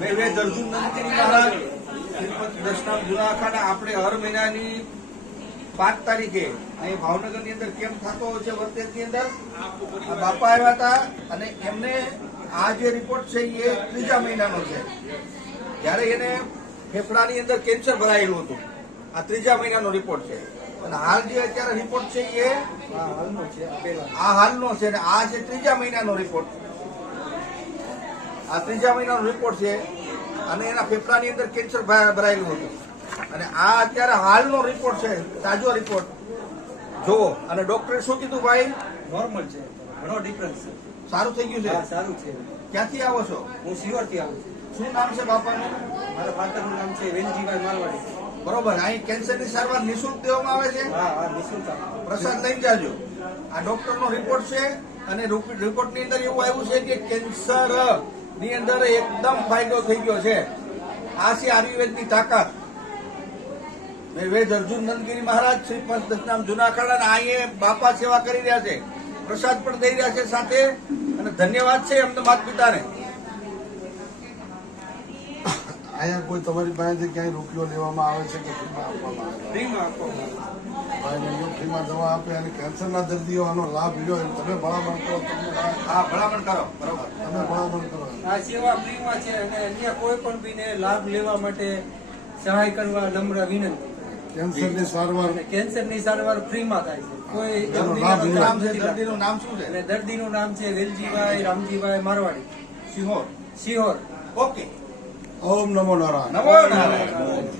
વેદ અર્જુન નંદગીરી મહારાજ તિરુપતિ દશનામ જૂના અખાડા આપણે હર મહિનાની 5 તારીખે અહીં ભાવનગરની અંદર કેમ્પ થતો હોય છે વર્તેજની અંદર આ બાપા આવ્યા હતા અને એમને આ જે રિપોર્ટ છે એ 3જા મહિનાનો છે. જ્યારે એને ફેફડાની અંદર કેન્સર ભરાયેલું હતું. આ 3જા મહિનાનો રિપોર્ટ છે અને હાલ જે અત્યારે રિપોર્ટ છે એ આ હાલનો છે અને આ છે 3જા મહિનાનો રિપોર્ટ. આ 3જા મહિનાનો રિપોર્ટ છે અને એના ફેફડાની અંદર કેન્સર ભરાયેલું હતું અને આ અત્યારે હાલનો રિપોર્ટ છે, તાજો રિપોર્ટ જોવો. અને ડોક્ટરે શું કીધું ભાઈ? નોર્મલ છે, ઘણો ડિફરન્સ છે. સારું થઈ ગયું છે? સારું છે. ક્યાંથી આવો છો? હું શિહોર થી આવું છું. શું નામ છે બાપાનું? મારા ફાધરનું નામ છે વેલજીભાઈ મારવાડી. બરોબર. અહીં કેન્સરની સારવાર નિઃશુલ્ક દેવામાં આવે છે? હા, નિઃશુલ્ક. પ્રસાદ લઈ જાજો. આ ડોક્ટરનો રિપોર્ટ છે અને રિપોર્ટની અંદર એવું આવ્યું છે કે કેન્સર ની અંદર એકદમ ફાયદો થઈ ગયો છે. આ છે આયુર્વેદની તાકાત. વેદ અર્જુન નંદગીરી મહારાજ શ્રીપંચ દશનામ જૂના અખાડા અહીંયા બાપા સેવા કરી રહ્યા છે, પ્રસાદ પણ દઈ રહ્યા છે સાથે. અને ધન્યવાદ છે એમને માતા પિતાને. અહીંયા કોઈ તમારી પાસેથી ક્યાંય રૂપિયો લેવામાં આવે છે કે ફ્રીમાં આપવામાં આવે? ફ્રીમાં દવા આપે અને કેન્સરના દર્દીઓ આનો લાભ લ્યો એમ તમે ભલામણ કરો. હા, ભલામણ કરો. બરોબર, તમે ભલામણ કરો. આ સેવા ફ્રીમાં છે અને અન્ય કોઈ પણ બીને લાભ લેવા માટે સહાય કરવા નમ્ર વિનંતી. કેન્સરની સારવાર કેન્સરની સારવાર ફ્રીમાં થાય છે. કોઈ નામ છે દર્દીનું નામ શું છે? અને દર્દીનું નામ છે વેલજીભાઈ રામજીભાઈ મારવાડી, સિહોર. શિહોર. ઓકે. ઓમ નમો નારાયણ. નમો નારાયણ.